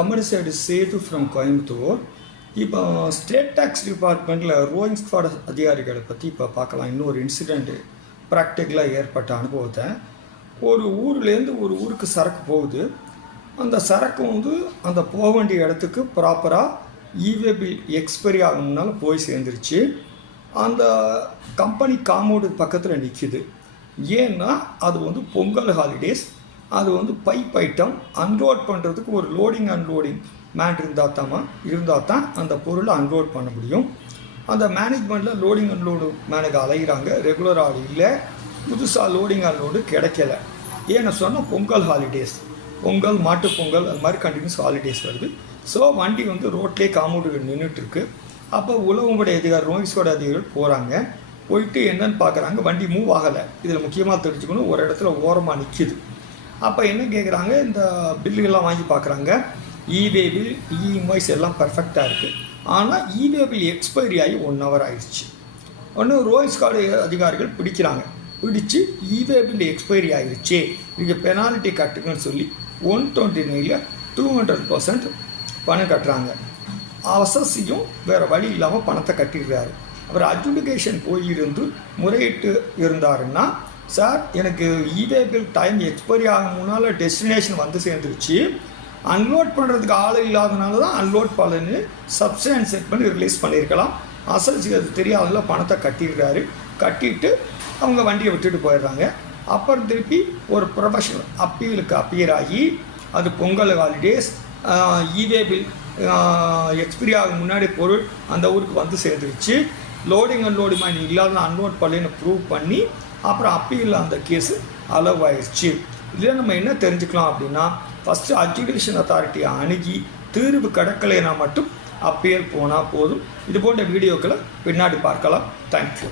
Commercial Sethu from Coimbatore. இப்போ state tax டிபார்ட்மெண்ட்டில் rowing squad அதிகாரிகளை பற்றி இப்போ பார்க்கலாம். இன்னொரு இன்சிடெண்ட்டு ப்ராக்டிக்கலாக ஏற்பட்ட அனுபவத்தை. ஒரு ஊர்லேருந்து ஒரு ஊருக்கு சரக்கு போகுது. அந்த சரக்கு அந்த போக வேண்டிய இடத்துக்கு ப்ராப்பராக இவே பில் எக்ஸ்பைரி ஆகணும்னால போய் சேர்ந்துருச்சு. அந்த கம்பெனி காம்பவுண்டுக்கு பக்கத்தில் நிற்கிது. ஏன்னா அது பொங்கல் ஹாலிடேஸ். அது பைப் ஐட்டம் அன்லோட் பண்ணுறதுக்கு ஒரு லோடிங் அன்லோடிங் மேன் இருந்தால் தான் அந்த பொருளை அன்லோட் பண்ண முடியும். அந்த மேனேஜ்மெண்ட்டில் லோடிங் அன்லோடு மேனுக்கு அலைகிறாங்க. ரெகுலராக இல்லை, புதுசாக லோடிங் அன்லோடு கிடைக்கல. ஏன்னு சொன்னால் பொங்கல் ஹாலிடேஸ், பொங்கல் மாட்டு பொங்கல் அது மாதிரி கண்டினியூஸ் ஹாலிடேஸ் வருது. ஸோ வண்டி ரோட்லேயே காம்பவுண்டுக்கு நின்றுட்டுருக்கு. அப்போ உளவும்படை அதிகாரி ரோயிஸ்கோட அதிகாரிகள் போகிறாங்க. போயிட்டு என்னன்னு பார்க்குறாங்க, வண்டி மூவ் ஆகலை. இதில் முக்கியமாக தெரிஞ்சுக்கணும், ஒரு இடத்துல ஓரமாக நிற்கிது. அப்போ என்ன கேட்குறாங்க, இந்த பில்லுகள்லாம் வாங்கி பார்க்குறாங்க. இவே பில், இன்வாய்ஸ் எல்லாம் பர்ஃபெக்டாக இருக்குது. ஆனால் இவே பில் எக்ஸ்பைரி ஆகி 1 hour ஆகிடுச்சு. ரோயிஸ்கார்டு அதிகாரிகள் பிடிக்கிறாங்க. பிடிச்சி இவே பில் எக்ஸ்பைரி ஆகிடுச்சு, இதுக்கு பெனால்ட்டி கட்டுங்கன்னு சொல்லி 129ல் 200% பணம் கட்டுறாங்க. அசஸியும் வேறு வழி இல்லாமல் பணத்தை கட்டிடுறாரு. அவர் அட்ஜுடிகேஷன் போயிருந்து முறையிட்டு இருந்தாருன்னா, சார் எனக்கு இவே பில் டைம் எக்ஸ்பைரி ஆகும் முன்னால் டெஸ்டினேஷன் சேர்ந்துருச்சு, அன்லோட் பண்ணுறதுக்கு ஆள் இல்லாதனால தான் அன்லோட் பண்ணு சப்ஸ்டான்ஸ் செட் பண்ணி ரிலீஸ் பண்ணியிருக்கலாம். அசல்சி அது தெரியாததில் பணத்தை கட்டிடுறாரு. கட்டிட்டு அவங்க வண்டியை விட்டுட்டு போயிடுறாங்க. அப்புறம் திருப்பி ஒரு ப்ரொஃபஷனல் அப்பீலுக்கு அப்பியர் ஆகி, அது பொங்கல் ஹாலிடேஸ், இவே பில் எக்ஸ்பைரி ஆகும் முன்னாடி பொருள் அந்த ஊருக்கு சேர்ந்துருச்சு, லோடிங் அன்லோடிங் மேன் இல்லாத அன்லோட் பண்ணலன்னு ப்ரூவ் பண்ணி அப்புறம் அப்பீலில் அந்த கேஸு அலோவ் ஆயிடுச்சு. இதில் நம்ம என்ன தெரிஞ்சுக்கலாம் அப்படின்னா, ஃபஸ்ட்டு அட்ஜுடிகேஷன் அத்தாரிட்டியை அணுகி தீர்வு கிடைக்கலைன்னா மட்டும் அப்பீல் போனால் போதும். இது போன்ற வீடியோக்களை பின்னாடி பார்க்கலாம். தேங்க்யூ.